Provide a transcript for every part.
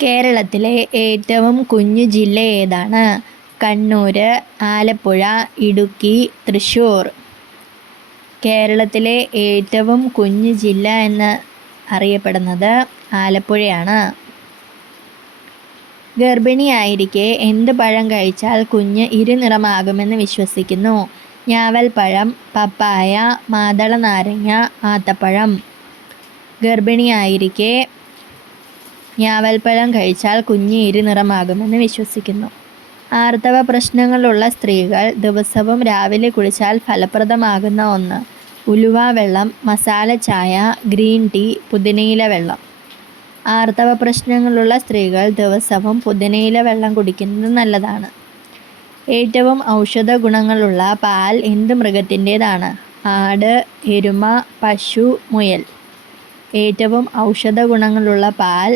കേരളത്തിലെ ഏറ്റവും കുഞ്ഞു ജില്ല ഏതാണ്? കണ്ണൂർ, ആലപ്പുഴ, ഇടുക്കി, തൃശ്ശൂർ. കേരളത്തിലെ ഏറ്റവും കുഞ്ഞു ജില്ല എന്ന് അറിയപ്പെടുന്നത് ആലപ്പുഴയാണ്. ഗർഭിണിയായിരിക്കെ എന്ത് പഴം കഴിച്ചാൽ കുഞ്ഞ് ഇരുനിറമാകുമെന്ന് വിശ്വസിക്കുന്നു? ഞാവൽപ്പഴം, പപ്പായ, മാതളനാരങ്ങ, ആത്തപ്പഴം. ഗർഭിണിയായിരിക്കെ ഞാവൽപ്പഴം കഴിച്ചാൽ കുഞ്ഞ് ഇരുനിറമാകുമെന്ന് വിശ്വസിക്കുന്നു. ആർത്തവ പ്രശ്നങ്ങളുള്ള സ്ത്രീകൾ ദിവസവും രാവിലെ കുടിച്ചാൽ ഫലപ്രദമാകുന്ന ഒന്ന്. ഉലുവ വെള്ളം, മസാല ചായ, ഗ്രീൻ ടീ, പുതിനയില വെള്ളം. ആർത്തവ പ്രശ്നങ്ങളുള്ള സ്ത്രീകൾ ദിവസവും പുതിനയില വെള്ളം കുടിക്കുന്നത് നല്ലതാണ്. ഏറ്റവും ഔഷധ ഗുണങ്ങളുള്ള പാൽ എന്ത് മൃഗത്തിൻ്റേതാണ്? ആട്, എരുമ, പശു, മുയൽ. ഏറ്റവും ഔഷധ ഗുണങ്ങളുള്ള പാൽ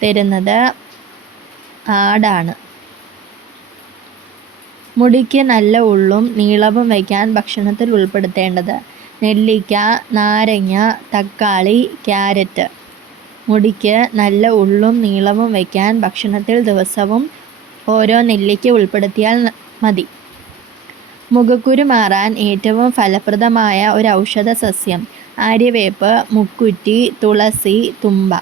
തരുന്നത് ആടാണ്. മുടിക്ക് നല്ല ഉള്ളും നീളവും വയ്ക്കാൻ ഭക്ഷണത്തിൽ ഉൾപ്പെടുത്തേണ്ടത്? നെല്ലിക്ക, നാരങ്ങ, തക്കാളി, ക്യാരറ്റ്. മുടിക്ക് നല്ല ഉള്ളും നീളവും വയ്ക്കാൻ ഭക്ഷണത്തിൽ ദിവസവും ഓരോ നെല്ലിക്ക ഉൾപ്പെടുത്തിയാൽ മതി. മുഖക്കുരു മാറാൻ ഏറ്റവും ഫലപ്രദമായ ഒരു ഔഷധ സസ്യം? ആര്യവേപ്പ്, മുക്കുറ്റി, തുളസി, തുമ്പ.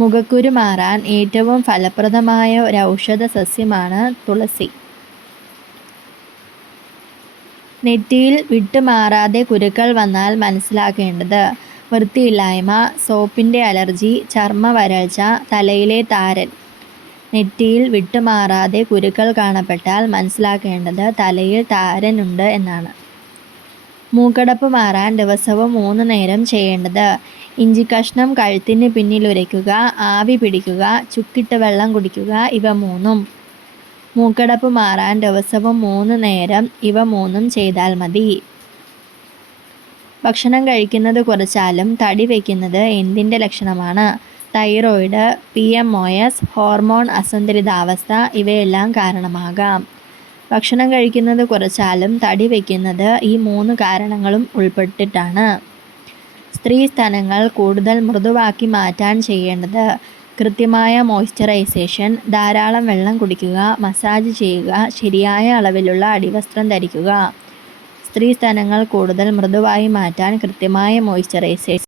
മുഖക്കുരു മാറാൻ ഏറ്റവും ഫലപ്രദമായ ഒരു ഔഷധ സസ്യമാണ് തുളസി. നെറ്റിയിൽ വിട്ടുമാറാതെ കുരുക്കൾ വന്നാൽ മനസ്സിലാക്കേണ്ടത്? വൃത്തിയില്ലായ്മ, സോപ്പിൻ്റെ അലർജി, ചർമ്മ വരൾച്ച, തലയിലെ താരൻ. നെറ്റിയിൽ വിട്ടുമാറാതെ കുരുക്കൾ കാണപ്പെട്ടാൽ മനസ്സിലാക്കേണ്ടത് തലയിൽ താരനുണ്ട് എന്നാണ്. മൂക്കടപ്പ് മാറാൻ ദിവസവും 3 നേരം ചെയ്യേണ്ടത്? ഇഞ്ചിക്കഷ്ണം കഴുത്തിന് പിന്നിൽ ഉരയ്ക്കുക, ആവി പിടിക്കുക, ചുക്കിട്ട് വെള്ളം കുടിക്കുക. ഇവ 3ഉം. മൂക്കടപ്പ് മാറാൻ ദിവസവും 3 നേരം ഇവ 3ഉം ചെയ്താൽ മതി. ഭക്ഷണം കഴിക്കുന്നത് കുറച്ചാലും തടി വയ്ക്കുന്നത് എന്തിൻ്റെ ലക്ഷണമാണ്? തൈറോയിഡ്, PMOS, ഹോർമോൺ അസന്തുലിതാവസ്ഥ ഇവയെല്ലാം കാരണമാകാം. ഭക്ഷണം കഴിക്കുന്നത് കുറച്ചാലും തടി വയ്ക്കുന്നത് ഈ 3 കാരണങ്ങളും ഉൾപ്പെട്ടിട്ടാണ്. സ്ത്രീ സ്തനങ്ങൾ കൂടുതൽ മൃദുവാക്കി മാറ്റാൻ ചെയ്യേണ്ടത്? കൃത്യമായ മോയ്സ്ചറൈസേഷൻ, ധാരാളം വെള്ളം കുടിക്കുക, മസാജ് ചെയ്യുക, ശരിയായ അളവിലുള്ള അടിവസ്ത്രം ധരിക്കുക. സ്ത്രീ സ്തനങ്ങൾ കൂടുതൽ മൃദുവായി മാറ്റാൻ കൃത്യമായ മോയ്സ്ചറൈസേഷൻ